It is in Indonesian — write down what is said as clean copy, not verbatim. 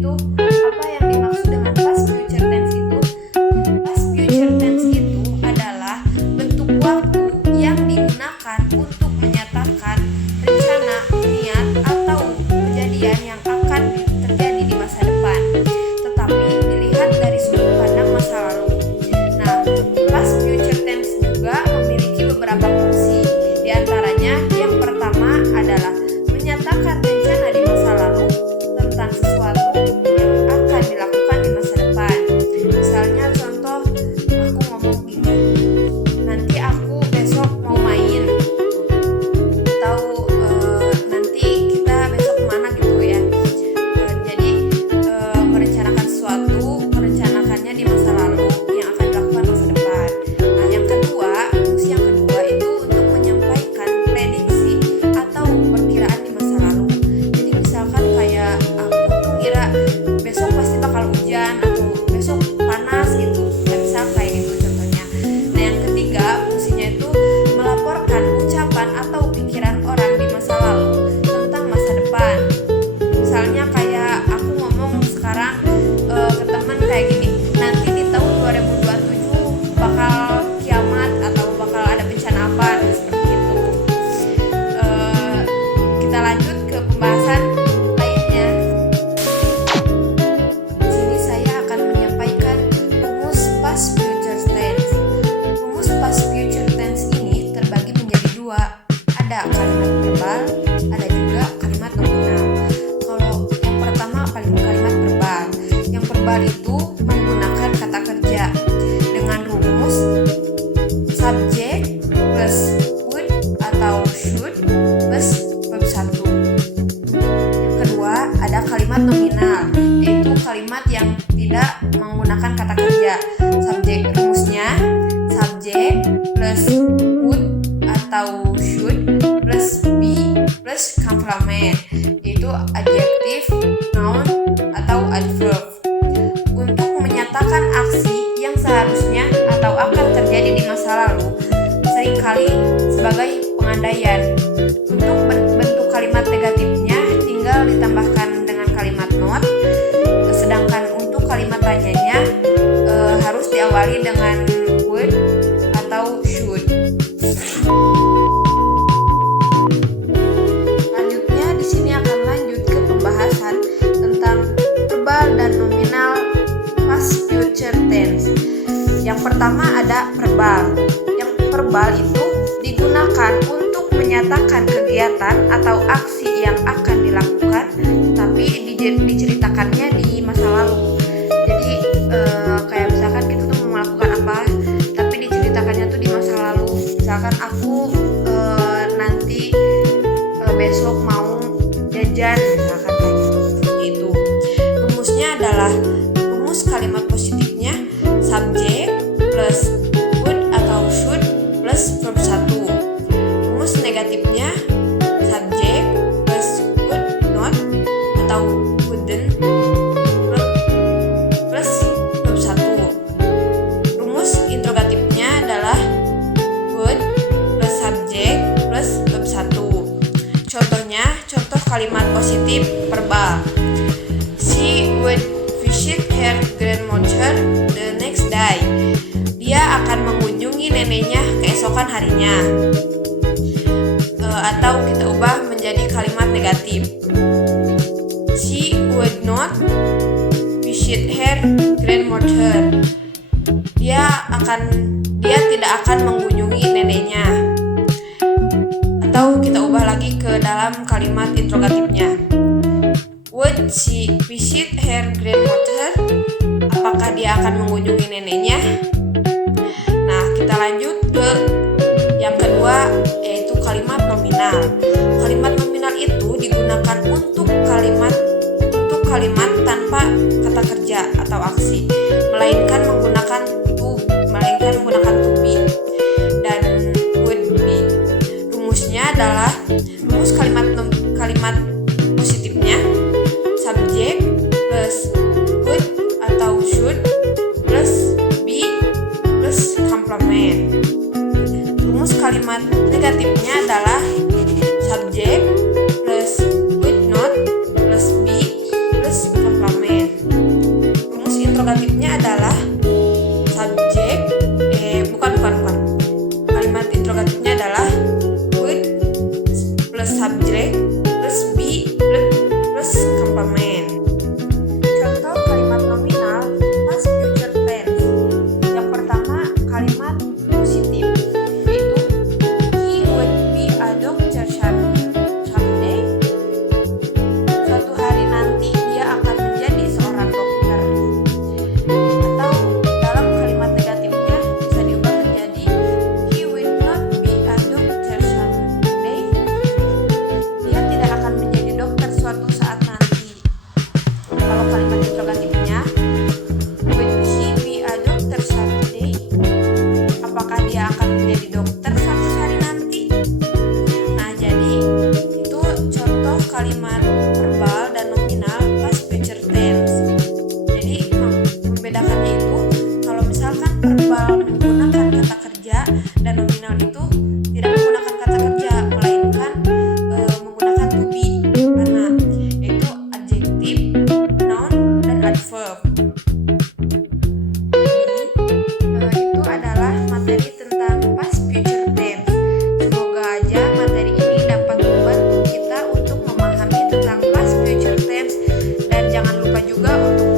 itu, apa yang dimaksud dengan past future tense itu? Past future tense itu adalah bentuk waktu yang digunakan untuk menyatakan rencana, niat, atau kejadian yang akan terjadi di masa depan, tetapi dilihat dari sudut pandang masa lalu. Nah, past future tense juga memiliki beberapa fungsi. Di antaranya, yang pertama adalah menyatakan rencana di masa lalu tentang sesuatu yang akan dilakukan di masa depan. Misalnya contoh, aku ngomong gini, nanti aku besok mau main, atau nanti kita besok kemana gitu ya. Jadi merencanakan sesuatu, merencanakannya di masa lalu yang akan dilakukan masa depan. Nah, yang kedua, fungsi yang kedua itu untuk menyampaikan prediksi atau perkiraan di masa lalu. Jadi misalkan kayak aku tuh kira besok pasti bakal hujan atau besok panas gitu. Ya, misal kayak gitu contohnya. Nah, yang ketiga, fungsinya itu melaporkan ucapan atau pikiran orang di masa lalu tentang masa depan. Misalnya kayak aku ngomong sekarang ke teman kayak gini, nanti di tahun 2027 bakal kiamat atau bakal ada bencana apa, dan seperti itu. Kita lanjut ke pembahasan lainnya. Di sini saya akan menyampaikan rumus past future tense. Rumus past future tense ini terbagi menjadi dua. Ada kalimat verbal, ada juga kalimat nominal. Kalau yang pertama kalimat verbal. Yang verbal itu menggunakan kata kerja dengan rumus subject plus would atau should plus verb 1. Yang kedua ada kalimat nominal, yaitu kalimat yang tidak menggunakan kata kerja. Subjek, rumusnya subject plus would atau should plus be plus complement, yaitu adjektif, noun, atau adverb. Untuk menyatakan aksi yang seharusnya atau akan terjadi di masa lalu, seringkali sebagai pengandaian. Untuk bentuk kalimat negatifnya tinggal ditambahkan dengan kalimat not, sedangkan untuk kalimat tanyanya harus diawali dengan would atau should. Selanjutnya di sini akan lanjut ke pembahasan tentang verbal dan nominal past future tense. Yang pertama ada verbal. Yang verbal itu digunakan untuk menyatakan kegiatan atau aksi yang akan dilakukan, tapi diceritakannya di masa lalu. Jadi kayak misalkan kita tuh mau melakukan apa, tapi diceritakannya tuh di masa lalu. Misalkan aku nanti besok mau jajan, misalkan kayak gitu. Seperti itu. Rumusnya adalah rumus kalimat positifnya subject plus would atau should plus verb 1. Rumus negatifnya subject plus would not atau wouldn't plus verb 1. Rumus interrogatifnya adalah would plus subject plus verb 1. Contohnya, contoh kalimat positif verbal. She would visit her grandmother the next day. Dia akan mengunjungi neneknya keesokan harinya. Atau kita ubah menjadi kalimat negatif. She would not visit her grandmother. Dia tidak akan mengunjungi neneknya. Atau kita ubah lagi ke dalam kalimat interrogatifnya. Would she visit her grandmother? Apakah dia akan mengunjungi neneknya? Nah, kita lanjut ke yang kedua, yaitu kalimat nominal. Kalimat nominal itu digunakan untuk kalimat tanpa kata kerja atau aksi, melainkan menggunakan to be dan would be. Rumusnya adalah rumus kalimat positifnya subject plus would atau should plus be plus complement. Rumus kalimat negatifnya adalah subject plus would not plus be plus complement. juga untuk